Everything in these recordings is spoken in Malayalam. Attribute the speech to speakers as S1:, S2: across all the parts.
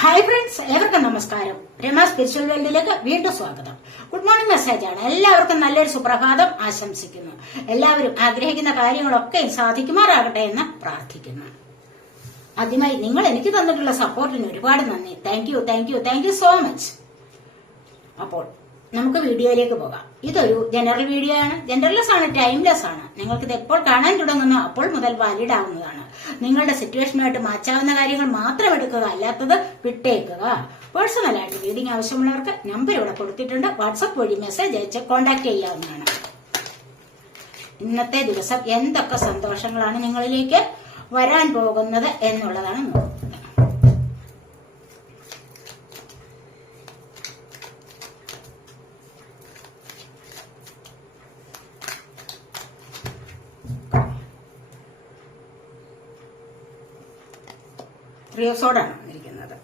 S1: ഹായ് ഫ്രണ്ട്സ് എല്ലാവർക്കും നമസ്കാരം. രമ സ്പിരിച്വൽ വേൾഡിലേക്ക് വീണ്ടും സ്വാഗതം. ഗുഡ് മോർണിംഗ് മെസ്സേജ് ആണ്. എല്ലാവർക്കും നല്ലൊരു സുപ്രഭാതം ആശംസിക്കുന്നു. എല്ലാവരും ആഗ്രഹിക്കുന്ന കാര്യങ്ങളൊക്കെ സാധിക്കുമാറാകട്ടെ എന്ന് പ്രാർത്ഥിക്കുന്നു. ആദ്യമായി നിങ്ങൾ എനിക്ക് തന്നിട്ടുള്ള സപ്പോർട്ടിന് ഒരുപാട് നന്ദി. Thank you thank you thank you so much അപ്പോൾ നമുക്ക് വീഡിയോയിലേക്ക് പോകാം. ഇതൊരു ജനറൽ വീഡിയോ ആണ്. ജനറൽലെസ് ആണ് ടൈംലെസ് ആണ്. നിങ്ങൾക്ക് ഇത് എപ്പോൾ കാണാൻ തുടങ്ങുന്നോ അപ്പോൾ മുതൽ വാലിഡ് ആവുന്നതാണ്. നിങ്ങളുടെ സിറ്റുവേഷനുമായിട്ട് മാച്ചാവുന്ന കാര്യങ്ങൾ മാത്രം എടുക്കുക അല്ലാത്തത് വിട്ടേക്കുക. പേഴ്സണലായിട്ട് റീഡിംഗ് ആവശ്യമുള്ളവർക്ക് നമ്പർ ഇവിടെ കൊടുത്തിട്ടുണ്ട്. വാട്സപ്പ് വഴി മെസ്സേജ് അയച്ച് കോൺടാക്ട് ചെയ്യാവുന്നതാണ്. ഇന്നത്തെ ദിവസം എന്തൊക്കെ സന്തോഷങ്ങളാണ് നിങ്ങളിലേക്ക് വരാൻ പോകുന്നത് എന്നുള്ളതാണ് നോക്കുന്നത് റിയോസോഡാണ് വന്നിരിക്കുന്നത്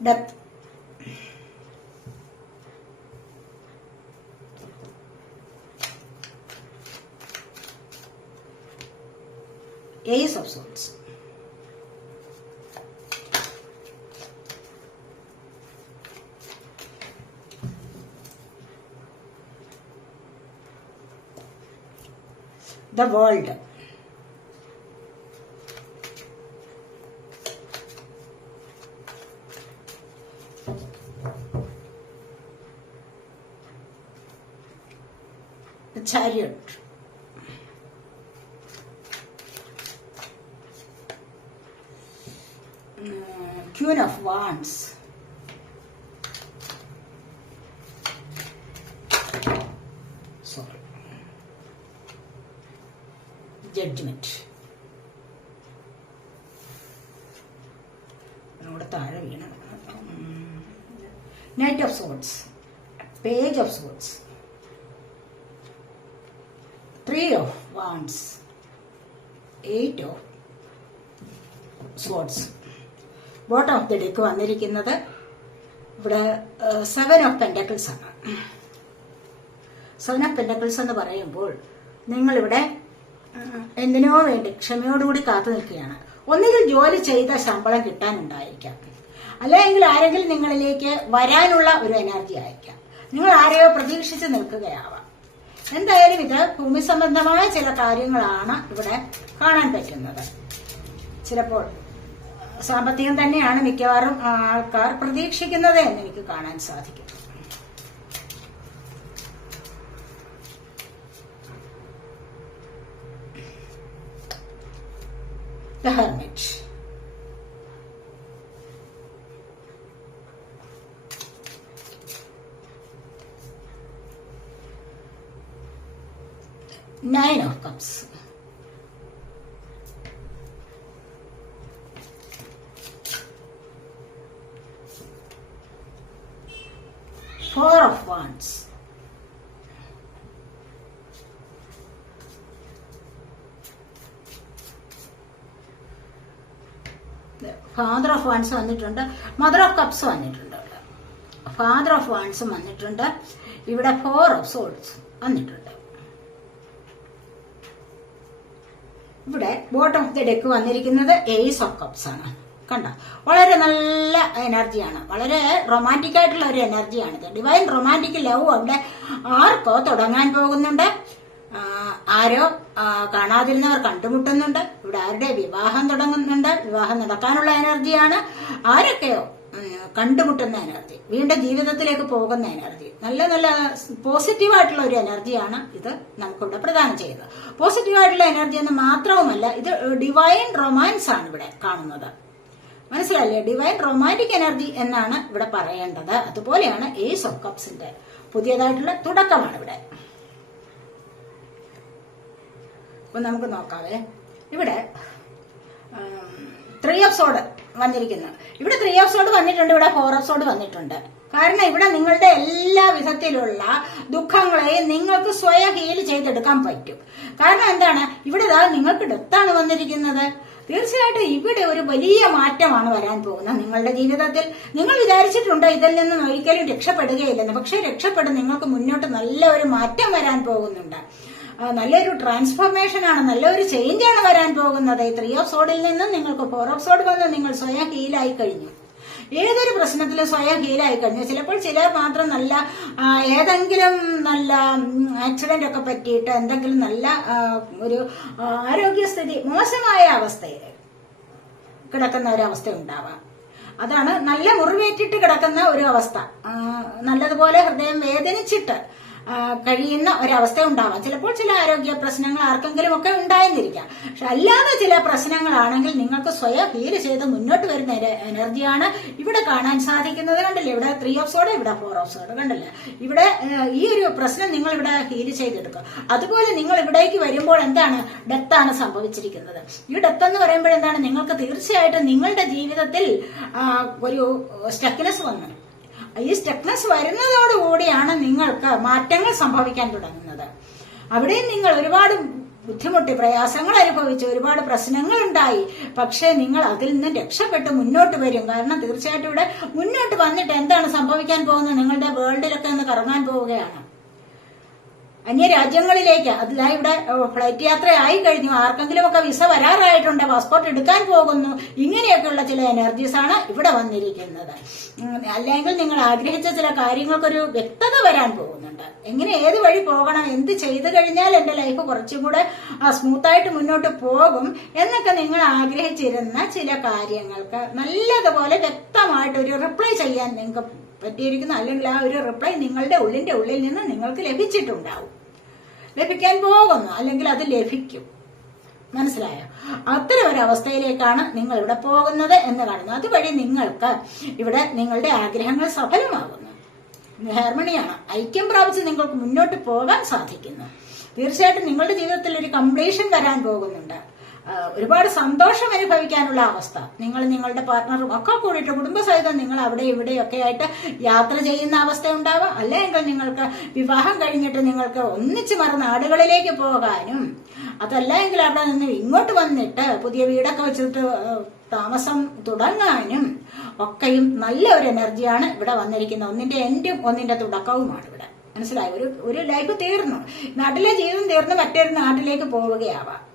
S1: depth ace of swords the world. The chariot. Mm, Queen of Wands. Judgement അതിനോട് താഴെ വീണ knight of swords page of swords three of wands eight of swords bottom of the deck വന്നിരിക്കുന്നത് ഇവിടെ സെവൻ ഓഫ് പെൻഡക്കിൾസ് ആണ്. സെവൻ ഓഫ് പെൻഡക്കിൾസ് എന്ന് പറയുമ്പോൾ നിങ്ങളിവിടെ എന്തിനോ വേണ്ടി ക്ഷമയോടുകൂടി കാത്തു നിൽക്കുകയാണ്. ഒന്നുകിൽ ജോലി ചെയ്ത ശമ്പളം കിട്ടാനുണ്ടായിരിക്കാം. അല്ലെങ്കിൽ ആരെങ്കിലും നിങ്ങളിലേക്ക് വരാനുള്ള ഒരു എനർജി ആയിരിക്കാം. നിങ്ങൾ ആരെയോ പ്രതീക്ഷിച്ച് നിൽക്കുകയാവാം. എന്തായാലും ഇത് ഭൂമി സംബന്ധമായ ചില കാര്യങ്ങളാണ് ഇവിടെ കാണാൻ പറ്റുന്നത്. ചിലപ്പോൾ സാമ്പത്തികം തന്നെയാണ് മിക്കവാറും ആൾക്കാർ പ്രതീക്ഷിക്കുന്നത് എന്ന് എനിക്ക് കാണാൻ സാധിക്കും. The Hermit. Nine of Cups. Of wands വന്നിട്ടുണ്ട്. മദർ ഓഫ് കപ്സ് വന്നിട്ടുണ്ട്. ഫാദർ ഓഫ് വൺസ് വന്നിട്ടുണ്ട്. ഇവിടെ ഫോർ ഓഫ് സോൾസ് വന്നിട്ടുണ്ട്. ഇവിടെ ബോട്ടം ഓഫ് ദി ഡെക്ക് വന്നിരിക്കുന്നത് എയ്സ് ഓഫ് കപ്സ് ആണ്. കണ്ട? വളരെ നല്ല എനർജിയാണ് വളരെ റൊമാന്റിക് ആയിട്ടുള്ള ഒരു എനർജിയാണിത് ഡിവൈൻ റൊമാന്റിക് ലവ് അവിടെ ആർക്കോ തുടങ്ങാൻ പോകുന്നുണ്ട്. ആരോ കാണാതിരുന്നവർ കണ്ടുമുട്ടുന്നുണ്ട്. ഇവിടെ ആരുടെ വിവാഹം തുടങ്ങുന്നുണ്ട്. വിവാഹം നടക്കാനുള്ള എനർജിയാണ്. ആരൊക്കെയോ കണ്ടുമുട്ടുന്ന എനർജി. വീണ്ടും ജീവിതത്തിലേക്ക് പോകുന്ന എനർജി. നല്ല നല്ല പോസിറ്റീവായിട്ടുള്ള ഒരു എനർജിയാണ് ഇത് നമുക്കിവിടെ പ്രദാനം ചെയ്യുന്നത്. പോസിറ്റീവായിട്ടുള്ള എനർജി എന്ന് മാത്രവുമല്ല ഇത് ഡിവൈൻ റൊമാൻസ് ആണ് ഇവിടെ കാണുന്നത്. മനസ്സിലല്ലേ ഡിവൈൻ റൊമാന്റിക് എനർജി എന്നാണ് ഇവിടെ പറയേണ്ടത്. അതുപോലെയാണ് ഏസ് ഓഫ് കപ്സിന്റെ പുതിയതായിട്ടുള്ള തുടക്കമാണ് ഇവിടെ. അപ്പൊ നമുക്ക് നോക്കാവേ. ഇവിടെ ത്രീ ഓഫ് സോഡ് വന്നിരിക്കുന്നു. ഇവിടെ ത്രീ ഓഫ് സോഡ് വന്നിട്ടുണ്ട് ഇവിടെ ഫോർ ഓഫ് സോഡ് വന്നിട്ടുണ്ട്. കാരണം ഇവിടെ നിങ്ങളുടെ എല്ലാ വിധത്തിലുള്ള ദുഃഖങ്ങളെയും നിങ്ങൾക്ക് സ്വയം ഹീൽ ചെയ്തെടുക്കാൻ പറ്റും. കാരണം എന്താണ്? ഇവിടെ നിങ്ങൾക്ക് ഡെത്താണ് വന്നിരിക്കുന്നത്. തീർച്ചയായിട്ടും ഇവിടെ ഒരു വലിയ മാറ്റമാണ് വരാൻ പോകുന്നത് നിങ്ങളുടെ ജീവിതത്തിൽ. നിങ്ങൾ വിചാരിച്ചിട്ടുണ്ട് ഇതിൽ നിന്ന് ഒരിക്കലും രക്ഷപ്പെടുകയില്ലെന്ന്. പക്ഷെ രക്ഷപ്പെടും നിങ്ങൾക്ക് മുന്നോട്ട് നല്ല ഒരു മാറ്റം വരാൻ പോകുന്നുണ്ട്. നല്ലൊരു ട്രാൻസ്ഫോർമേഷൻ ആണ് നല്ലൊരു ചേഞ്ച് ആണ് വരാൻ പോകുന്നത്. ത്രീ ഓഫ് സോഡിൽ നിന്നും നിങ്ങൾക്ക് ഫോർ ഓഫ് സോഡ് വന്ന് നിങ്ങൾ സ്വയം ഹീലായി കഴിഞ്ഞു. ഏതൊരു പ്രശ്നത്തിലും സ്വയം ഹീലായി കഴിഞ്ഞു. ചിലപ്പോൾ ചില മാത്രം നല്ല ഏതെങ്കിലും നല്ല ആക്സിഡന്റ് ഒക്കെ പറ്റിയിട്ട് എന്തെങ്കിലും നല്ല ഒരു ആരോഗ്യസ്ഥിതി മോശമായ അവസ്ഥയിൽ കിടക്കുന്ന ഒരു അവസ്ഥ ഉണ്ടാവാം. അതാണ് നല്ല മുറിവേറ്റിട്ട് കിടക്കുന്ന ഒരു അവസ്ഥ. നല്ലതുപോലെ ഹൃദയം വേദനിച്ചിട്ട് കഴിയുന്ന ഒരവസ്ഥ ഉണ്ടാവാം. ചിലപ്പോൾ ചില ആരോഗ്യ പ്രശ്നങ്ങൾ ആർക്കെങ്കിലും ഒക്കെ ഉണ്ടായെന്നിരിക്കാം. പക്ഷെ അല്ലാതെ ചില പ്രശ്നങ്ങളാണെങ്കിൽ നിങ്ങൾക്ക് സ്വയം ഹീൽ ചെയ്ത് മുന്നോട്ട് വരുന്ന എനർജിയാണ് ഇവിടെ കാണാൻ സാധിക്കുന്നത് കണ്ടില്ലേ? ഇവിടെ ത്രീ ഓഫ് സോഡ് ഇവിടെ ഫോർ ഓഫ് സോഡ് കണ്ടില്ലേ? ഇവിടെ ഈ ഒരു പ്രശ്നം നിങ്ങൾ ഇവിടെ ഹീൽ ചെയ്തെടുക്കുക. അതുപോലെ നിങ്ങൾ ഇവിടേക്ക് വരുമ്പോൾ എന്താണ് ഡെത്താണ് സംഭവിച്ചിരിക്കുന്നത്. ഈ ഡെത്ത് എന്ന് പറയുമ്പോൾ എന്താണ്? നിങ്ങൾക്ക് തീർച്ചയായിട്ടും നിങ്ങളുടെ ജീവിതത്തിൽ ഒരു സ്റ്റക്നെസ് വന്നു. ഈ സ്റ്റക്നെസ് വരുന്നതോടുകൂടിയാണ് നിങ്ങൾക്ക് മാറ്റങ്ങൾ സംഭവിക്കാൻ തുടങ്ങുന്നത്. അവിടെയും നിങ്ങൾ ഒരുപാട് ബുദ്ധിമുട്ടി പ്രയാസങ്ങൾ അനുഭവിച്ചു ഒരുപാട് പ്രശ്നങ്ങൾ ഉണ്ടായി. പക്ഷേ നിങ്ങൾ അതിൽ നിന്ന് രക്ഷപ്പെട്ട് മുന്നോട്ട് വരും. കാരണം തീർച്ചയായിട്ടും ഇവിടെ മുന്നോട്ട് വന്നിട്ട് എന്താണ് സംഭവിക്കാൻ പോകുന്നത്? നിങ്ങളുടെ വേൾഡിലൊക്കെ ഒന്ന് കറങ്ങാൻ പോവുകയാണ്. അന്യ രാജ്യങ്ങളിലേക്ക്. അതിലാ ഇവിടെ ഫ്ലൈറ്റ് യാത്ര ആയി കഴിഞ്ഞു. ആർക്കെങ്കിലും ഒക്കെ വിസ വരാറായിട്ടുണ്ട്. പാസ്പോർട്ട് എടുക്കാൻ പോകുന്നു. ഇങ്ങനെയൊക്കെയുള്ള ചില എനർജീസ് ആണ് ഇവിടെ വന്നിരിക്കുന്നത്. അല്ലെങ്കിൽ നിങ്ങൾ ആഗ്രഹിച്ച ചില കാര്യങ്ങൾക്കൊരു വ്യക്തത വരാൻ പോകുന്നുണ്ട്. എങ്ങനെ ഏത് വഴി പോകണം എന്ത് ചെയ്തു കഴിഞ്ഞാൽ എന്റെ ലൈഫ് കുറച്ചും കൂടെ സ്മൂത്തായിട്ട് മുന്നോട്ട് പോകും എന്നൊക്കെ നിങ്ങൾ ആഗ്രഹിച്ചിരുന്ന ചില കാര്യങ്ങൾക്ക് നല്ലതുപോലെ വ്യക്തമായിട്ട് ഒരു റിപ്ലൈ ചെയ്യാൻ നിങ്ങൾക്ക് പറ്റിയിരിക്കുന്നു. അല്ലെങ്കിൽ ആ ഒരു റിപ്ലൈ നിങ്ങളുടെ ഉള്ളിന്റെ ഉള്ളിൽ നിന്ന് നിങ്ങൾക്ക് ലഭിച്ചിട്ടുണ്ടാവും. ലഭിക്കാൻ പോകുന്നു. അല്ലെങ്കിൽ അത് ലഭിക്കും. മനസ്സിലായോ? അത്തരം ഒരു അവസ്ഥയിലേക്കാണ് നിങ്ങൾ ഇവിടെ പോകുന്നത് എന്ന് കാണുന്നത്. അതുവഴി നിങ്ങൾക്ക് ഇവിടെ നിങ്ങളുടെ ആഗ്രഹങ്ങൾ സഫലമാകുന്നു. ഹാർമണിയാണ്. ഐക്യം പ്രാപിച്ച് നിങ്ങൾക്ക് മുന്നോട്ട് പോകാൻ സാധിക്കുന്നു. തീർച്ചയായിട്ടും നിങ്ങളുടെ ജീവിതത്തിൽ ഒരു കംപ്ലീഷൻ വരാൻ പോകുന്നുണ്ട്. ഒരുപാട് സന്തോഷം അനുഭവിക്കാനുള്ള അവസ്ഥ. നിങ്ങൾ നിങ്ങളുടെ പാർട്ട്ണറും ഒക്കെ കൂടിയിട്ട് കുടുംബസഹിതം നിങ്ങൾ അവിടെ ഇവിടെയൊക്കെ ആയിട്ട് യാത്ര ചെയ്യുന്ന അവസ്ഥ ഉണ്ടാവാം. അല്ലെങ്കിൽ നിങ്ങൾക്ക് വിവാഹം കഴിഞ്ഞിട്ട് നിങ്ങൾക്ക് ഒന്നിച്ച് മറ നാടുകളിലേക്ക് പോകാനും അതല്ല എങ്കിൽ അവിടെ നിന്ന് ഇങ്ങോട്ട് വന്നിട്ട് പുതിയ വീടൊക്കെ വെച്ചിട്ട് താമസം തുടങ്ങാനും ഒക്കെയും നല്ല ഒരു എനർജിയാണ് ഇവിടെ വന്നിരിക്കുന്നത്. ഒന്നിന്റെ എൻഡും ഒന്നിന്റെ തുടക്കവുമാണ് ഇവിടെ. മനസ്സിലായി? ഒരു ഒരു ലൈഫ് തീർന്നു. നാട്ടിലെ ജീവിതം തീർന്ന് മറ്റൊരു നാട്ടിലേക്ക് പോവുകയാവാം.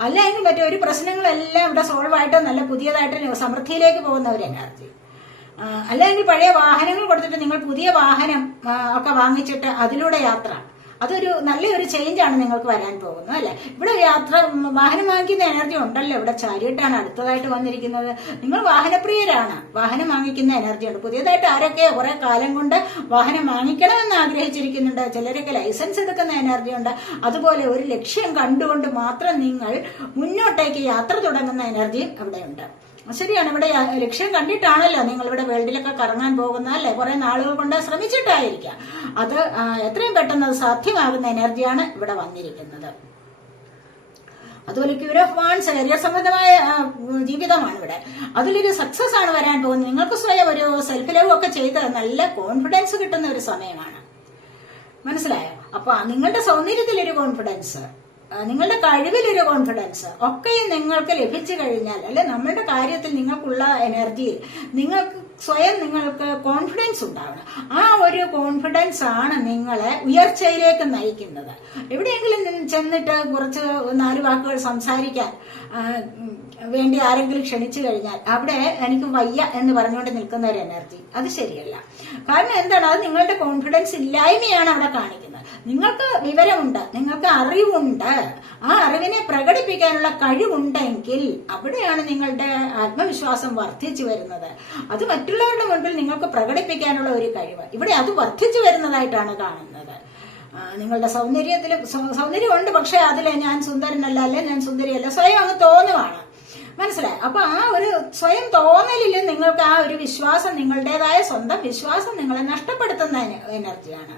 S1: അല്ലെങ്കിൽ മറ്റേ ഒരു പ്രശ്നങ്ങളെല്ലാം ഇവിടെ സോൾവ് ആയിട്ട് നല്ല പുതിയതായിട്ട് സമൃദ്ധിയിലേക്ക് പോകുന്ന ഒരു എനർജി അല്ലെങ്കിൽ പഴയ വാഹനങ്ങൾ കൊടുത്തിട്ട് നിങ്ങൾ പുതിയ വാഹനം ഒക്കെ വാങ്ങിച്ചിട്ട് അതിലൂടെ യാത്ര. അതൊരു നല്ലൊരു ചേഞ്ച് ആണ് നിങ്ങൾക്ക് വരാൻ പോകുന്നത് അല്ലെ? ഇവിടെ യാത്ര വാഹനം വാങ്ങിക്കുന്ന എനർജി ഉണ്ടല്ലോ ഇവിടെ. ചാരിയിട്ടാണ് അടുത്തതായിട്ട് വന്നിരിക്കുന്നത്. നിങ്ങൾ വാഹനപ്രിയരാണ്. വാഹനം വാങ്ങിക്കുന്ന എനർജി ഉണ്ട്. പുതിയതായിട്ട് ആരൊക്കെ കുറെ കാലം കൊണ്ട് വാഹനം വാങ്ങിക്കണമെന്ന് ആഗ്രഹിച്ചിരിക്കുന്നുണ്ട്. ചിലരൊക്കെ ലൈസൻസ് എടുക്കുന്ന എനർജി ഉണ്ട്. അതുപോലെ ഒരു ലക്ഷ്യം കണ്ടുകൊണ്ട് മാത്രം നിങ്ങൾ മുന്നോട്ടേക്ക് യാത്ര തുടങ്ങുന്ന എനർജിയും അവിടെയുണ്ട്. ശരിയാണ്. ഇവിടെ ലക്ഷ്യം കണ്ടിട്ടാണല്ലോ നിങ്ങൾ ഇവിടെ വേൾഡിലൊക്കെ കറങ്ങാൻ പോകുന്ന അല്ലെ? കുറെ നാളുകൾ കൊണ്ട് ശ്രമിച്ചിട്ടായിരിക്കാം. അത് എത്രയും പെട്ടെന്ന് അത് സാധ്യമാകുന്ന എനർജിയാണ് ഇവിടെ വന്നിരിക്കുന്നത്. അതുപോലെ ക്യൂർ ഓഫ് വാൺസ് കരിയർ സംബന്ധമായ ജീവിതമാണ് ഇവിടെ. അതിലൊരു സക്സസ് ആണ് വരാൻ പോകുന്നത്. നിങ്ങൾക്ക് സ്വയം ഒരു സെൽഫ് ലവ് ഒക്കെ ചെയ്ത് നല്ല കോൺഫിഡൻസ് കിട്ടുന്ന ഒരു സമയമാണ്. മനസ്സിലായോ? അപ്പൊ നിങ്ങളുടെ സൗന്ദര്യത്തിൽ ഒരു കോൺഫിഡൻസ് നിങ്ങളുടെ കഴിവിലൊരു കോൺഫിഡൻസ് ഒക്കെയും നിങ്ങൾക്ക് ലഭിച്ചു കഴിഞ്ഞാൽ അല്ലെ? നമ്മളുടെ കാര്യത്തിൽ നിങ്ങൾക്കുള്ള എനർജിയിൽ നിങ്ങൾക്ക് സ്വയം നിങ്ങൾക്ക് കോൺഫിഡൻസ് ഉണ്ടാവണം. ആ ഒരു കോൺഫിഡൻസ് ആണ് നിങ്ങളെ ഉയർച്ചയിലേക്ക് നയിക്കുന്നത്. എവിടെയെങ്കിലും ചെന്നിട്ട് കുറച്ച് നാല് വാക്കുകൾ സംസാരിക്കാൻ വേണ്ടി ആരെങ്കിലും ക്ഷണിച്ചു കഴിഞ്ഞാൽ അവിടെ എനിക്ക് വയ്യ എന്ന് പറഞ്ഞുകൊണ്ട് നിൽക്കുന്ന ഒരു എനർജി അത് ശരിയല്ല. കാരണം എന്താണ്? അത് നിങ്ങളുടെ കോൺഫിഡൻസ് ഇല്ലായ്മയാണ് അവിടെ കാണിക്കുന്നത്. നിങ്ങൾക്ക് വിവരമുണ്ട് നിങ്ങൾക്ക് അറിവുണ്ട്. ആ അറിവിനെ പ്രകടിപ്പിക്കാനുള്ള കഴിവുണ്ടെങ്കിൽ അവിടെയാണ് നിങ്ങളുടെ ആത്മവിശ്വാസം വർദ്ധിച്ചു വരുന്നത്. അത് മറ്റുള്ളവരുടെ മുൻപിൽ നിങ്ങൾക്ക് പ്രകടിപ്പിക്കാനുള്ള ഒരു കഴിവ്. ഇവിടെ അത് വർദ്ധിച്ചു വരുന്നതായിട്ടാണ് കാണുന്നത്. നിങ്ങളുടെ സൗന്ദര്യത്തിൽ സൗന്ദര്യമുണ്ട് പക്ഷെ അതിൽ ഞാൻ സുന്ദരനല്ല അല്ലെ? ഞാൻ സുന്ദരിയല്ല. സ്വയം അങ്ങ് തോന്നുവാണ്. മനസ്സിലായി? അപ്പൊ ആ ഒരു സ്വയം തോന്നലിൽ നിങ്ങൾക്ക് ആ ഒരു വിശ്വാസം നിങ്ങളുടേതായ സ്വന്തം വിശ്വാസം നിങ്ങളെ നഷ്ടപ്പെടുത്തുന്ന എന- എനർജിയാണ്.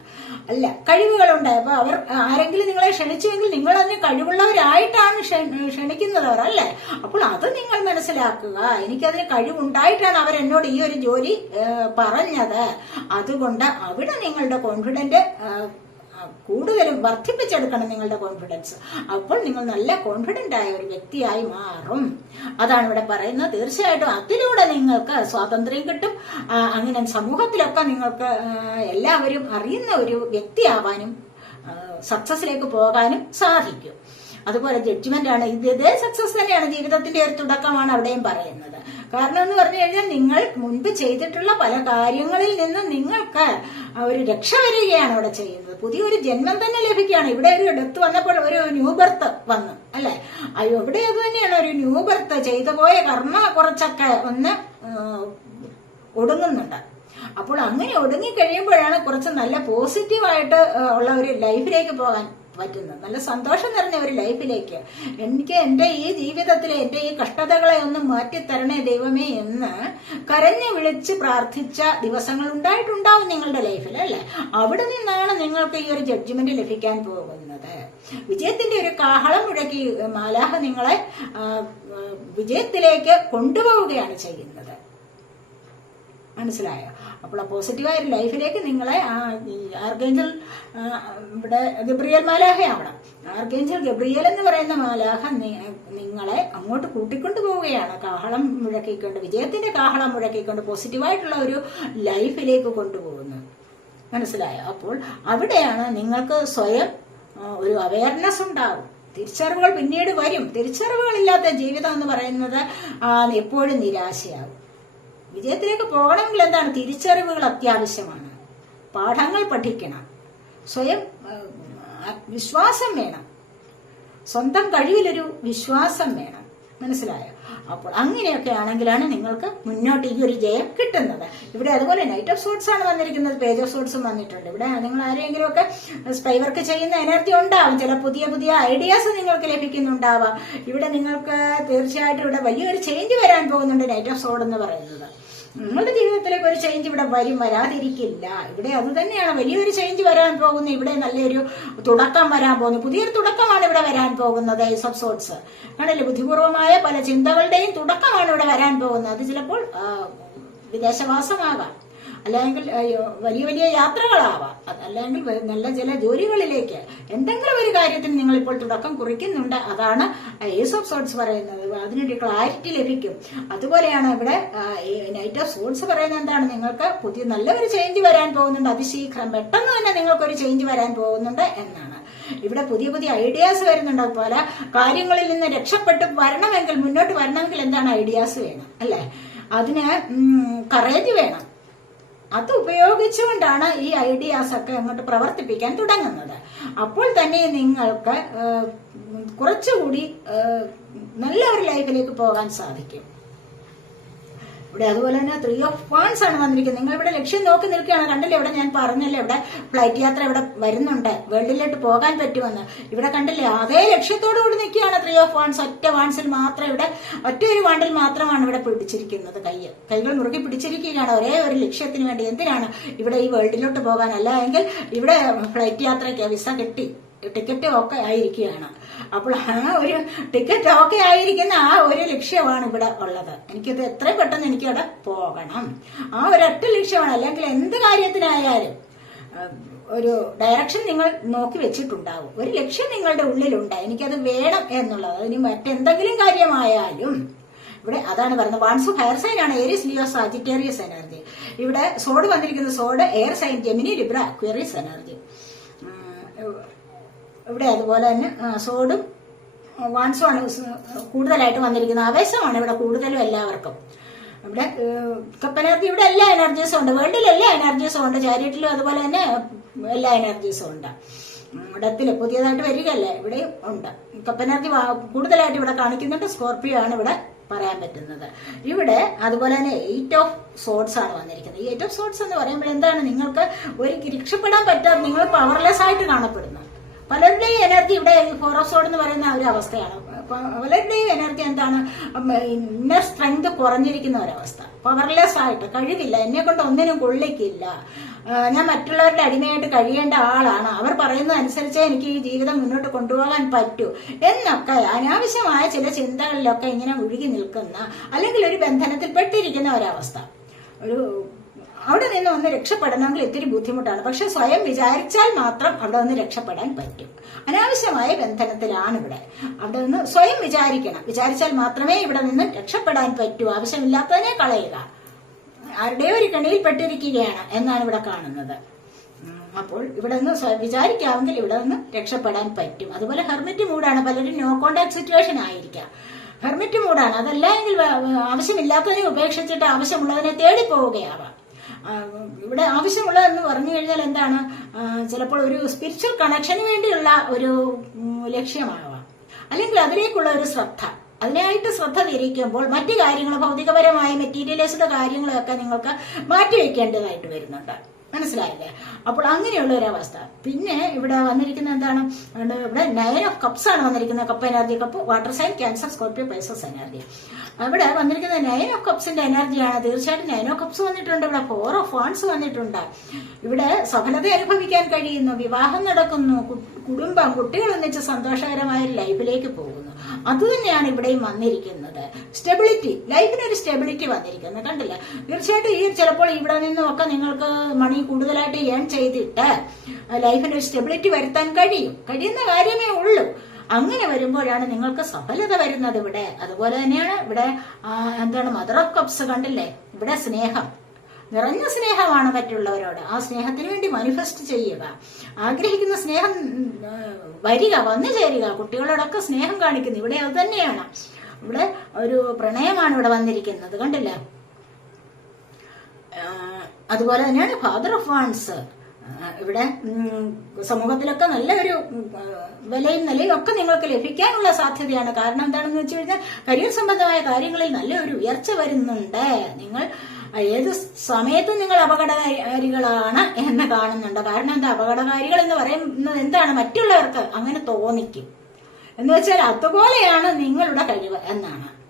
S1: അല്ല കഴിവുകളുണ്ട് അപ്പൊ അവർ ആരെങ്കിലും നിങ്ങളെ ക്ഷണിച്ചുവെങ്കിൽ നിങ്ങൾ അതിന് കഴിവുള്ളവരായിട്ടാണ് ക്ഷ- ക്ഷണിക്കുന്നത് അവർ അല്ലേ? അപ്പോൾ അത് നിങ്ങൾ മനസ്സിലാക്കുക. എനിക്കതിന് കഴിവുണ്ടായിട്ടാണ് അവർ എന്നോട് ഈ ഒരു ജോലി പറഞ്ഞത്. അതുകൊണ്ട് അവിടെ നിങ്ങളുടെ കോൺഫിഡന്റ് കൂടുതലും വർദ്ധിപ്പിച്ചെടുക്കണം നിങ്ങളുടെ കോൺഫിഡൻസ് അപ്പോൾ നിങ്ങൾ നല്ല കോൺഫിഡന്റ് ആയ ഒരു വ്യക്തിയായി മാറും. അതാണ് ഇവിടെ പറയുന്നത്. തീർച്ചയായിട്ടും അതിലൂടെ നിങ്ങൾക്ക് സ്വാതന്ത്ര്യം കിട്ടും. അങ്ങനെ സമൂഹത്തിലൊക്കെ നിങ്ങൾക്ക് എല്ലാവരും അറിയുന്ന ഒരു വ്യക്തിയാവാനും സക്സസിലേക്ക് പോകാനും സാധിക്കും. അതുപോലെ ജഡ്ജ്മെന്റ് ആണ്. ഇത് ഇതേ സക്സസ് തന്നെയാണ് ജീവിതത്തിന്റെ ഒരു തുടക്കമാണ് അവിടെയും പറയുന്നത്. കാരണം എന്ന് പറഞ്ഞു കഴിഞ്ഞാൽ നിങ്ങൾ മുൻപ് ചെയ്തിട്ടുള്ള പല കാര്യങ്ങളിൽ നിന്ന് നിങ്ങൾക്ക് ഒരു രക്ഷ വരികയാണ് അവിടെ ചെയ്യുന്നത്. പുതിയൊരു ജന്മം തന്നെ ലഭിക്കുകയാണ്. ഇവിടെ ഒരു ഡെത്ത് വന്നപ്പോൾ ഒരു ന്യൂ ബർത്ത് വന്നു അല്ലെ? അയ്യോ ഇവിടെ അത് തന്നെയാണ്. ഒരു ന്യൂ ബർത്ത് ചെയ്തു പോയ കർമ്മ കുറച്ചൊക്കെ ഒന്ന് ഒടുങ്ങുന്നുണ്ട്. അപ്പോൾ അങ്ങനെ ഒടുങ്ങി കഴിയുമ്പോഴാണ് കുറച്ച് നല്ല പോസിറ്റീവായിട്ട് ഉള്ള ഒരു ലൈഫിലേക്ക് പോകാൻ പറ്റുന്നത് നല്ല സന്തോഷം നിറഞ്ഞ ഒരു ലൈഫിലേക്ക്. എനിക്ക് എന്റെ ഈ ജീവിതത്തിലെ എന്റെ ഈ കഷ്ടതകളെ ഒന്ന് മാറ്റി മാറ്റിത്തരണേ ദൈവമേ എന്ന് കരഞ്ഞു വിളിച്ച് പ്രാർത്ഥിച്ച ദിവസങ്ങൾ ഉണ്ടായിട്ടുണ്ടാവും നിങ്ങളുടെ ലൈഫിൽ അല്ലെ? അവിടെ നിന്നാണ് നിങ്ങൾക്ക് ഈ ഒരു ജഡ്ജ്മെന്റ് ലഭിക്കാൻ പോകുന്നത്. വിജയത്തിന്റെ ഒരു കാഹളം മുഴക്കി മാലാഹ നിങ്ങളെ വിജയത്തിലേക്ക് കൊണ്ടുപോവുകയാണ് ചെയ്യുന്നത്. മനസ്സിലായോ. അപ്പോൾ ആ പോസിറ്റീവായ ഒരു ലൈഫിലേക്ക് നിങ്ങളെ ആ ആർക്കേഞ്ചൽ ഇവിടെ ഗബ്രിയൽ മാലാഹയാവണം ആർക്കേഞ്ചൽ ഗബ്രിയൽ എന്ന് പറയുന്ന മാലാഹ നിങ്ങളെ അങ്ങോട്ട് കൂട്ടിക്കൊണ്ടു പോവുകയാണ്. കാഹളം മുഴക്കിക്കൊണ്ട് വിജയത്തിന്റെ കാഹളം മുഴക്കിക്കൊണ്ട് പോസിറ്റീവായിട്ടുള്ള ഒരു ലൈഫിലേക്ക് കൊണ്ടുപോകുന്നു മനസ്സിലായോ? അപ്പോൾ അവിടെയാണ് നിങ്ങൾക്ക് സ്വയം ഒരു അവയർനെസ് ഉണ്ടാകും തിരിച്ചറിവുകൾ പിന്നീട് വരും. തിരിച്ചറിവുകളില്ലാത്ത ജീവിതം എന്ന് പറയുന്നത് എപ്പോഴും നിരാശയാവും. വിജയത്തിലേക്ക് പോകണമെങ്കിൽ എന്താണ്? തിരിച്ചറിവുകൾ അത്യാവശ്യമാണ്. പാഠങ്ങൾ പഠിക്കണം. സ്വയം വിശ്വാസം വേണം. സ്വന്തം കഴിവിലൊരു വിശ്വാസം വേണം. മനസ്സിലായോ? അപ്പോൾ അങ്ങനെയൊക്കെ ആണെങ്കിലാണ് നിങ്ങൾക്ക് മുന്നോട്ട് ഈ ഒരു ജയം കിട്ടുന്നത്. ഇവിടെ അതുപോലെ നൈറ്റ് ഓഫ് സോട്ട്സ് ആണ് വന്നിരിക്കുന്നത്. പേജ് ഓഫ് സോട്ട്സും വന്നിട്ടുണ്ട്. ഇവിടെ നിങ്ങൾ ആരെങ്കിലും ഒക്കെ സ്പൈ വർക്ക് ചെയ്യുന്ന എനർജി ഉണ്ടാവും. ചില പുതിയ പുതിയ ഐഡിയാസ് നിങ്ങൾക്ക് ലഭിക്കുന്നുണ്ടാവാം. ഇവിടെ നിങ്ങൾക്ക് തീർച്ചയായിട്ടും ഇവിടെ വലിയൊരു ചേഞ്ച് വരാൻ പോകുന്നുണ്ട് നൈറ്റ് ഓഫ് സോഡ് എന്ന് പറയുന്നത്. നിങ്ങളുടെ ജീവിതത്തിലേക്ക് ഒരു ചേഞ്ച് ഇവിടെ വരും വരാതിരിക്കില്ല. ഇവിടെ അത് തന്നെയാണ്. വലിയൊരു ചേഞ്ച് വരാൻ പോകുന്നു. ഇവിടെ നല്ലൊരു തുടക്കം വരാൻ പോകുന്നു. പുതിയൊരു തുടക്കമാണ് ഇവിടെ വരാൻ പോകുന്നത് ഐസ് ഓഫ് സോട്ട്സ് ആണല്ലേ? ബുദ്ധിപൂർവമായ പല ചിന്തകളുടെയും തുടക്കമാണ് ഇവിടെ വരാൻ പോകുന്നത്. അത് ചിലപ്പോൾ വിദേശവാസമാകാം. അല്ലെങ്കിൽ വലിയ വലിയ യാത്രകളാവാം. അല്ലെങ്കിൽ നല്ല ചില ജോലികളിലേക്ക് എന്തെങ്കിലും ഒരു കാര്യത്തിന് നിങ്ങൾ ഇപ്പോൾ തുടക്കം കുറിക്കുന്നുണ്ട്. അതാണ് ഏസ് ഓഫ് സോഡ്സ് പറയുന്നത്. അതിനൊരു ക്ലാരിറ്റി ലഭിക്കും. അതുപോലെയാണ് ഇവിടെ നൈറ്റ് ഓഫ് സോഡ്സ് പറയുന്നത് എന്താണ്? നിങ്ങൾക്ക് പുതിയ നല്ലൊരു ചേഞ്ച് വരാൻ പോകുന്നുണ്ട്. അതിശീഘ്രം പെട്ടെന്ന് തന്നെ നിങ്ങൾക്കൊരു ചേഞ്ച് വരാൻ പോകുന്നുണ്ട് എന്നാണ്. ഇവിടെ പുതിയ പുതിയ ഐഡിയാസ് വരുന്നുണ്ട്. അതുപോലെ കാര്യങ്ങളിൽ നിന്ന് രക്ഷപ്പെട്ട് വരണമെങ്കിൽ മുന്നോട്ട് വരണമെങ്കിൽ എന്താണ് ഐഡിയാസ് വേണം അല്ലെ? അതിന് കറേജ് വേണം. അത് ഉപയോഗിച്ചുകൊണ്ടാണ് ഈ ഐഡിയാസ് ഒക്കെ അങ്ങോട്ട് പ്രവർത്തിപ്പിക്കാൻ തുടങ്ങുന്നത്. അപ്പോൾ തന്നെ നിങ്ങൾക്ക് കുറച്ചുകൂടി നല്ല ഒരു ലൈഫിലേക്ക് പോകാൻ സാധിക്കും. ഇവിടെ അതുപോലെ തന്നെ ത്രീ ഓഫ് പോയിന്റ്സ് ആണ് വന്നിരിക്കുന്നത്. നിങ്ങൾ ഇവിടെ ലക്ഷ്യം നോക്കി നിൽക്കുകയാണ്. കണ്ടില്ലേ ഇവിടെ ഞാൻ പറഞ്ഞല്ലേ ഇവിടെ ഫ്ലൈറ്റ് യാത്ര ഇവിടെ വരുന്നുണ്ട്. വേൾഡിലോട്ട് പോകാൻ പറ്റുമെന്ന്. ഇവിടെ കണ്ടില്ലേ അതേ ലക്ഷ്യത്തോടു കൂടി നിൽക്കുകയാണ് ത്രീ ഓഫ് വാൺസ് ഒറ്റ വാൺസിൽ മാത്രം ഇവിടെ ഒറ്റ ഒരു വാണ്ടിൽ മാത്രമാണ് ഇവിടെ പിടിച്ചിരിക്കുന്നത് കൈ കൈകൾ മുറുകി പിടിച്ചിരിക്കുകയാണ്. ഒരേ ഒരു ലക്ഷ്യത്തിന് വേണ്ടി എന്തിനാണ് ഇവിടെ ഈ വേൾഡിലോട്ട് പോകാൻ? അല്ല എങ്കിൽ ഇവിടെ ഫ്ലൈറ്റ് യാത്രയ്ക്ക് വിസ കിട്ടി ടിക്കറ്റ് ഒക്കെ ആയിരിക്കുകയാണ്. അപ്പോൾ ആ ഒരു ടിക്കറ്റ് ഓക്കെ ആയിരിക്കുന്ന ആ ഒരു ലക്ഷ്യമാണ് ഇവിടെ ഉള്ളത്. എനിക്കത് എത്രയും പെട്ടെന്ന് എനിക്ക് അവിടെ പോകണം. ആ ഒരൊറ്റ ലക്ഷ്യമാണ്. അല്ലെങ്കിൽ എന്ത് കാര്യത്തിനായാലും ഒരു ഡയറക്ഷൻ നിങ്ങൾ നോക്കി വെച്ചിട്ടുണ്ടാവും. ഒരു ലക്ഷ്യം നിങ്ങളുടെ ഉള്ളിലുണ്ട്. എനിക്കത് വേണം എന്നുള്ളത്. അതിന് മറ്റെന്തെങ്കിലും കാര്യമായാലും ഇവിടെ അതാണ് പറയുന്നത്. വാൺസ് ഫയർ സൈൻ ആണ്. ഏരിയസ് ലിയോ സാജിറ്റേറിയസ് എനർജി ഇവിടെ സോഡ് വന്നിരിക്കുന്ന sword air sign Gemini Libra Aquarius energy ഇവിടെ അതുപോലെ തന്നെ സോഡും വാൻസും ആണ് കൂടുതലായിട്ട് വന്നിരിക്കുന്നത്. ആവേശമാണ് ഇവിടെ കൂടുതലും എല്ലാവർക്കും. ഇവിടെ കപ്പനകത്ത് ഇവിടെ എല്ലാ എനർജീസും ഉണ്ട്. വേൾഡിൽ എല്ലാ എനർജീസും ഉണ്ട്. ചാരിറ്റിലും അതുപോലെ തന്നെ എല്ലാ എനർജീസും ഉണ്ട്. ഇടത്തിൽ പുതിയതായിട്ട് വരികയല്ലേ ഇവിടെയും ഉണ്ട്. കപ്പനകത്തി കൂടുതലായിട്ട് ഇവിടെ കാണിക്കുന്നുണ്ട്. സ്കോർപ്പിയോ ആണ് ഇവിടെ പറയാൻ പറ്റുന്നത്. ഇവിടെ അതുപോലെ തന്നെ എയ്റ്റ് ഓഫ് സോട്ട്സ് ആണ് വന്നിരിക്കുന്നത്. ഈ എയ്റ്റ് ഓഫ് സോട്ട്സ് എന്ന് പറയുമ്പോൾ എന്താണ്? നിങ്ങൾക്ക് ഒരു രക്ഷപ്പെടാൻ പറ്റാതെ നിങ്ങൾ പവർലെസ് ആയിട്ട് കാണപ്പെടുന്നു പലരുടെയും എനർജി ഇവിടെ ഫോറസോഡ് എന്ന് പറയുന്ന ഒരു അവസ്ഥയാണ്. പലരുടെയും എനർജി എന്താണ്? ഇന്നർ സ്ട്രെങ്ത് കുറഞ്ഞിരിക്കുന്ന ഒരവസ്ഥ. പവർലെസ് ആയിട്ട് കഴിവില്ല. എന്നെ കൊണ്ട് ഒന്നിനും കൊള്ളിക്കില്ല. ഞാൻ മറ്റുള്ളവരുടെ അടിമയായിട്ട് കഴിയേണ്ട ആളാണ്. അവർ പറയുന്നത് അനുസരിച്ചേ എനിക്ക് ഈ ജീവിതം മുന്നോട്ട് കൊണ്ടുപോകാൻ പറ്റൂ. എന്നൊക്കെ അനാവശ്യമായ ചില ചിന്തകളിലൊക്കെ ഇങ്ങനെ ഒഴുകി നിൽക്കുന്ന അല്ലെങ്കിൽ ഒരു ബന്ധനത്തിൽ പെട്ടിരിക്കുന്ന ഒരവസ്ഥ. ഒരു അവിടെ നിന്ന് ഒന്ന് രക്ഷപ്പെടണമെങ്കിൽ ഇത്തിരി ബുദ്ധിമുട്ടാണ്. പക്ഷെ സ്വയം വിചാരിച്ചാൽ മാത്രം അവിടെ നിന്ന് രക്ഷപ്പെടാൻ പറ്റും. അനാവശ്യമായ ബന്ധനത്തിലാണ് ഇവിടെ. അവിടെ നിന്ന് സ്വയം വിചാരിക്കണം. വിചാരിച്ചാൽ മാത്രമേ ഇവിടെ നിന്ന് രക്ഷപ്പെടാൻ പറ്റൂ. ആവശ്യമില്ലാത്തതിനെ കളയുക. ആരുടെയോ ഒരു കണിയിൽ പെട്ടിരിക്കുകയാണ് എന്നാണ് ഇവിടെ കാണുന്നത്. അപ്പോൾ ഇവിടെ നിന്ന് വിചാരിക്കാമെങ്കിൽ ഇവിടെ നിന്ന് രക്ഷപ്പെടാൻ പറ്റും. അതുപോലെ ഹെർമിറ്റ് മൂഡാണ് പലരും നോ കോണ്ടാക്ട് സിറ്റുവേഷൻ ആയിരിക്കാം. ഹെർമിറ്റ് മൂഡാണ് അതല്ല എങ്കിൽ ആവശ്യമില്ലാത്തതിനെ ഉപേക്ഷിച്ചിട്ട് ആവശ്യമുള്ളതിനെ തേടി പോവുകയാവാം ഇവിടെ ആവശ്യമുള്ളതെന്ന് പറഞ്ഞു കഴിഞ്ഞാൽ എന്താണ്? ചിലപ്പോൾ ഒരു സ്പിരിച്വൽ കണക്ഷന് വേണ്ടിയുള്ള ഒരു ലക്ഷ്യമാവാം. അല്ലെങ്കിൽ അതിലേക്കുള്ള ഒരു ശ്രദ്ധ. അതിനായിട്ട് ശ്രദ്ധ തിരിക്കുമ്പോൾ മറ്റു കാര്യങ്ങൾ ഭൗതികപരമായ മെറ്റീരിയലൈസ്ഡ് കാര്യങ്ങളൊക്കെ നിങ്ങൾക്ക് മാറ്റിവെക്കേണ്ടതായിട്ട് വരുന്നുണ്ട്. മനസ്സിലായില്ലേ? അപ്പോൾ അങ്ങനെയുള്ള ഒരു അവസ്ഥ. പിന്നെ ഇവിടെ വന്നിരിക്കുന്ന എന്താണ്? ഇവിടെ നയൻ ഓഫ് കപ്സ് ആണ് വന്നിരിക്കുന്നത്. Cup energy cup water sign Cancer Scorpio Pisces energy അവിടെ വന്നിരിക്കുന്ന നയൻ ഓഫ് കപ്സിന്റെ എനർജിയാണ് തീർച്ചയായിട്ടും നയൻ ഓഫ് കപ്സ് വന്നിട്ടുണ്ട്. ഇവിടെ ഫോർ ഓഫ് വാൺസ് വന്നിട്ടുണ്ട്. ഇവിടെ സഫലത അനുഭവിക്കാൻ കഴിയുന്നു. വിവാഹം നടക്കുന്നു. കുടുംബം കുട്ടികൾ ഒന്നിച്ച് സന്തോഷകരമായ ലൈഫിലേക്ക് പോകുന്നു. അതുതന്നെയാണ് ഇവിടെയും വന്നിരിക്കുന്നത്. സ്റ്റെബിലിറ്റി ലൈഫിന് ഒരു സ്റ്റെബിലിറ്റി വന്നിരിക്കുന്നത് കണ്ടില്ല? തീർച്ചയായിട്ടും ഈ ചിലപ്പോൾ ഇവിടെ നിന്നുമൊക്കെ നിങ്ങൾക്ക് മണി കൂടുതലായിട്ട് ഏൺ ചെയ്തിട്ട് ലൈഫിന് ഒരു സ്റ്റെബിലിറ്റി വരുത്താൻ കഴിയും. കഴിയുന്ന കാര്യമേ ഉള്ളൂ. അങ്ങനെ വരുമ്പോഴാണ് നിങ്ങൾക്ക് സഫലത വരുന്നത് ഇവിടെ. അതുപോലെ തന്നെയാണ് ഇവിടെ എന്താണ് മദർ ഓഫ് കപ്സ് കണ്ടില്ലേ? ഇവിടെ സ്നേഹം. നിറഞ്ഞ സ്നേഹമാണ് മറ്റുള്ളവരോട്. ആ സ്നേഹത്തിന് വേണ്ടി മാനിഫെസ്റ്റ് ചെയ്യുക. ആഗ്രഹിക്കുന്ന സ്നേഹം വരിക വന്നു ചേരുക. കുട്ടികളോടൊക്കെ സ്നേഹം കാണിക്കുന്നു. ഇവിടെ അത് തന്നെയാണ്. ഇവിടെ ഒരു പ്രണയമാണ് ഇവിടെ വന്നിരിക്കുന്നത്. കണ്ടില്ല? അതുപോലെ തന്നെയാണ് ഫാദർ ഓഫ് വാൻസ് ഇവിടെ സമൂഹത്തിലൊക്കെ നല്ല ഒരു വിലയും നിലയും ഒക്കെ നിങ്ങൾക്ക് ലഭിക്കാനുള്ള സാധ്യതയാണ്. കാരണം എന്താണെന്ന് വെച്ച് കഴിഞ്ഞാൽ കരിയർ സംബന്ധമായ കാര്യങ്ങളിൽ നല്ലൊരു ഉയർച്ച വരുന്നുണ്ട്. നിങ്ങൾ ഏത് സമയത്തും നിങ്ങൾ അപകടകാരികളാണ് എന്ന് കാണുന്നുണ്ട്. കാരണം എന്താ? അപകടകാരികൾ എന്ന് പറയുന്നത് എന്താണ്? മറ്റുള്ളവർക്ക് അങ്ങനെ തോന്നിക്കും. എന്ന് വെച്ചാൽ അതുപോലെയാണ് നിങ്ങളുടെ കഴിവ് എന്നാണ്.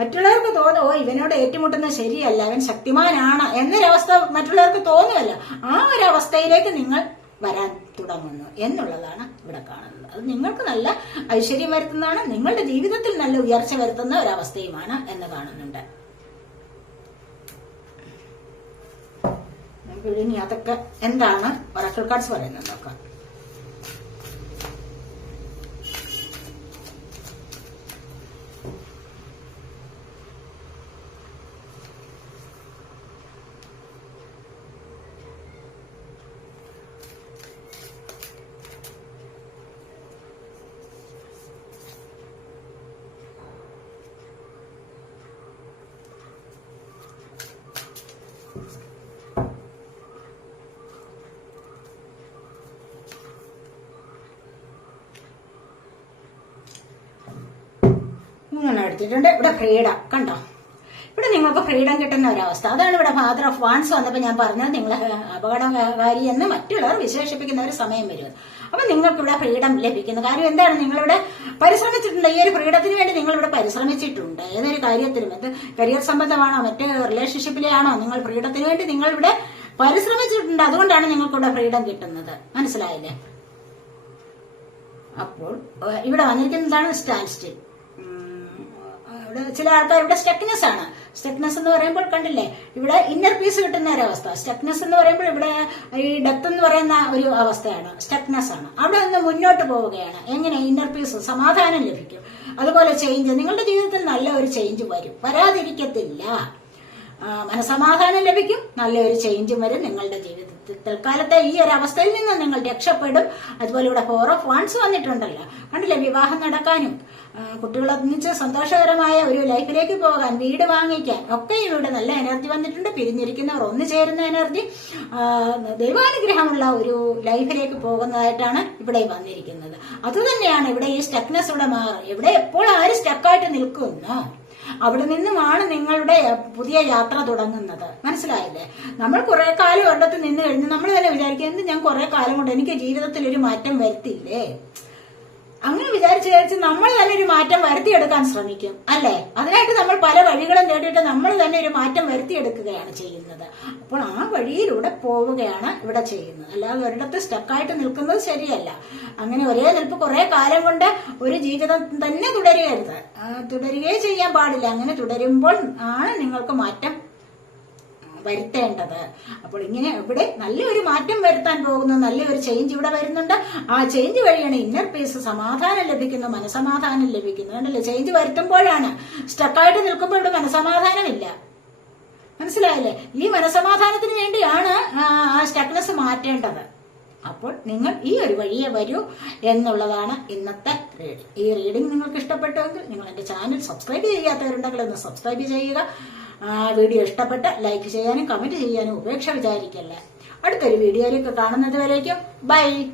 S1: മറ്റുള്ളവർക്ക് തോന്നും ഓ ഇവനോട് ഏറ്റുമുട്ടുന്നത് ശരിയല്ല. അവൻ ശക്തിമാനാണ് എന്നൊരവസ്ഥ മറ്റുള്ളവർക്ക് തോന്നുമല്ല ആ ഒരു അവസ്ഥയിലേക്ക് നിങ്ങൾ വരാൻ തുടങ്ങുന്നു എന്നുള്ളതാണ് ഇവിടെ കാണുന്നത്. അത് നിങ്ങൾക്ക് നല്ല ഐശ്വര്യം വരുത്തുന്നതാണ്. നിങ്ങളുടെ ജീവിതത്തിൽ നല്ല ഉയർച്ച വരുത്തുന്ന ഒരവസ്ഥയുമാണ് എന്ന് കാണുന്നുണ്ട്. ഇനി അതൊക്കെ എന്താണ്? ഒറക്കൽ കാർഡ്സ് പറയുന്നത് നോക്കാം. മൂന്നെണ്ണം എടുത്തിട്ടുണ്ട്. ഇവിടെ ഫ്രീഡം കണ്ടോ? ഇവിടെ നിങ്ങൾക്ക് ഫ്രീഡം കിട്ടുന്ന ഒരവസ്ഥ. അതാണ് ഇവിടെ ഫാദർ ഓഫ് വാൺസ് വന്നപ്പോൾ ഞാൻ പറഞ്ഞത്. നിങ്ങൾ അപകടകാരി എന്ന് മറ്റുള്ളവർ വിശേഷിപ്പിക്കുന്ന ഒരു സമയം വരും അപ്പൊ നിങ്ങൾക്ക് ഇവിടെ ഫ്രീഡം ലഭിക്കുന്നു. കാര്യം എന്താണ്? നിങ്ങളിവിടെ പരിശ്രമിച്ചിട്ടുണ്ട്. ഈ ഒരു ഫ്രീഡത്തിന് വേണ്ടി നിങ്ങൾ ഇവിടെ പരിശ്രമിച്ചിട്ടുണ്ട്. ഏതൊരു കാര്യത്തിലും എന്ത് കരിയർ സംബന്ധമാണോ മറ്റ് റിലേഷൻഷിപ്പിലെയാണോ നിങ്ങൾ ഫ്രീഡത്തിന് വേണ്ടി നിങ്ങൾ ഇവിടെ പരിശ്രമിച്ചിട്ടുണ്ട്. അതുകൊണ്ടാണ് നിങ്ങൾക്ക് ഇവിടെ ഫ്രീഡം കിട്ടുന്നത്. മനസ്സിലായില്ലേ? അപ്പോൾ ഇവിടെ വന്നിരിക്കുന്നതാണ് സ്റ്റാൻഡ് സ്റ്റിൽ ഇവിടെ ചില ആൾക്കാർ ഇവിടെ സ്റ്റക്നെസ് ആണ്. സ്റ്റക്നെസ് എന്ന് പറയുമ്പോൾ കണ്ടില്ലേ ഇവിടെ ഇന്നർ പീസ് കിട്ടുന്ന ഒരു അവസ്ഥ. സ്റ്റക്നെസ് എന്ന് പറയുമ്പോൾ ഇവിടെ ഈ ഡെത്ത് എന്ന് പറയുന്ന ഒരു അവസ്ഥയാണ്. സ്റ്റക്നെസ് ആണ്. അവിടെ നിന്ന് മുന്നോട്ട് പോവുകയാണ്. എങ്ങനെ ഇന്നർ പീസ് സമാധാനം ലഭിക്കും. അതുപോലെ ചേഞ്ച് നിങ്ങളുടെ ജീവിതത്തിൽ നല്ല ഒരു ചേഞ്ച് വരും. വരാതിരിക്കത്തില്ല. മനസമാധാനം ലഭിക്കും. നല്ലൊരു ചേഞ്ചും വരും നിങ്ങളുടെ ജീവിതത്തിൽ. തൽക്കാലത്തെ ഈ ഒരു അവസ്ഥയിൽ നിന്ന് നിങ്ങൾ രക്ഷപ്പെടും. അതുപോലെ ഇവിടെ ഫോർ ഓഫ് വൺസ് വന്നിട്ടുണ്ടല്ലോ. കണ്ടില്ലേ വിവാഹം നടക്കാനും ആ, കുട്ടികളെ ഒന്നിച്ച് സന്തോഷകരമായ ഒരു ലൈഫിലേക്ക് പോകാൻ വീട് വാങ്ങിക്കാൻ ഒക്കെ ഇവിടെ നല്ല എനർജി വന്നിട്ടുണ്ട്. പിരിഞ്ഞിരിക്കുന്നവർ ഒന്നു ചേരുന്ന എനർജി ദൈവാനുഗ്രഹമുള്ള ഒരു ലൈഫിലേക്ക് പോകുന്നതായിട്ടാണ് ഇവിടെ വന്നിരിക്കുന്നത്. അതുതന്നെയാണ് ഇവിടെ ഈ സ്റ്റക്നെസ് ഇവിടെ മാറും ഇവിടെ എപ്പോൾ ആര് സ്റ്റക്കായിട്ട് നിൽക്കുന്നു അവിടെ നിന്നുമാണ് നിങ്ങളുടെ പുതിയ യാത്ര തുടങ്ങുന്നത്. മനസ്സിലായില്ലേ? നമ്മൾ കുറെ കാലം ഒരിടത്ത് നിന്ന് കഴിഞ്ഞ് നമ്മൾ തന്നെ വിചാരിക്കും എന്ത് ഞാൻ കുറെ കാലം കൊണ്ട് എനിക്ക് ജീവിതത്തിൽ ഒരു മാറ്റം വരുത്തില്ലേ അങ്ങനെ വിചാരിച്ച് വിചാരിച്ച് നമ്മൾ തന്നെ ഒരു മാറ്റം വരുത്തിയെടുക്കാൻ ശ്രമിക്കും അല്ലേ? അതിനായിട്ട് നമ്മൾ പല വഴികളും തേടിയിട്ട് നമ്മൾ തന്നെ ഒരു മാറ്റം വരുത്തിയെടുക്കുകയാണ് ചെയ്യുന്നത്. അപ്പോൾ ആ വഴിയിലൂടെ പോവുകയാണ് ഇവിടെ ചെയ്യുന്നത്. അല്ലാതെ ഒരിടത്ത് സ്റ്റക്കായിട്ട് നിൽക്കുന്നത് ശരിയല്ല. അങ്ങനെ ഒരേ നിൽപ്പ് കുറെ കാലം കൊണ്ട് ഒരു ജീവിതം തന്നെ തുടരുകയരുത് തുടരുകയേ ചെയ്യാൻ പാടില്ല. അങ്ങനെ തുടരുമ്പോൾ ആണ് നിങ്ങൾക്ക് മാറ്റം വരുത്തേണ്ടത്. അപ്പോൾ ഇങ്ങനെ ഇവിടെ നല്ലൊരു മാറ്റം വരുത്താൻ പോകുന്ന നല്ലൊരു ചേഞ്ച് ഇവിടെ വരുന്നുണ്ട്. ആ ചേഞ്ച് വഴിയാണ് ഇന്നർ പീസ് സമാധാനം ലഭിക്കുന്നു മനസമാധാനം ലഭിക്കുന്നു. കണ്ടല്ലേ? ചേഞ്ച് വരുത്തുമ്പോഴാണ്. സ്റ്റക്കായിട്ട് നിൽക്കുമ്പോൾ ഇവിടെ മനസമാധാനമില്ല. മനസ്സിലായില്ലേ? ഈ മനസമാധാനത്തിന് വേണ്ടിയാണ് ആ സ്റ്റക്നെസ് മാറ്റേണ്ടത്. അപ്പോൾ നിങ്ങൾ ഈ ഒരു വഴിയെ വരൂ എന്നുള്ളതാണ് ഇന്നത്തെ റീഡിംഗ് ഈ റീഡിംഗ് നിങ്ങൾക്ക് ഇഷ്ടപ്പെട്ടുവെങ്കിൽ നിങ്ങൾ എന്റെ ചാനൽ സബ്സ്ക്രൈബ് ചെയ്യാത്തവരുണ്ടെങ്കിൽ ഒന്ന് സബ്സ്ക്രൈബ് ചെയ്യുക. ആ, വീഡിയോ ഇഷ്ടപ്പെട്ട് ലൈക്ക് ചെയ്യാനും കമന്റ് ചെയ്യാനും ഉപേക്ഷ വിചാരിക്കല്ലേ. അടുത്തൊരു വീഡിയോയിലേക്ക് കാണുന്നത് വരേക്കും. ബൈ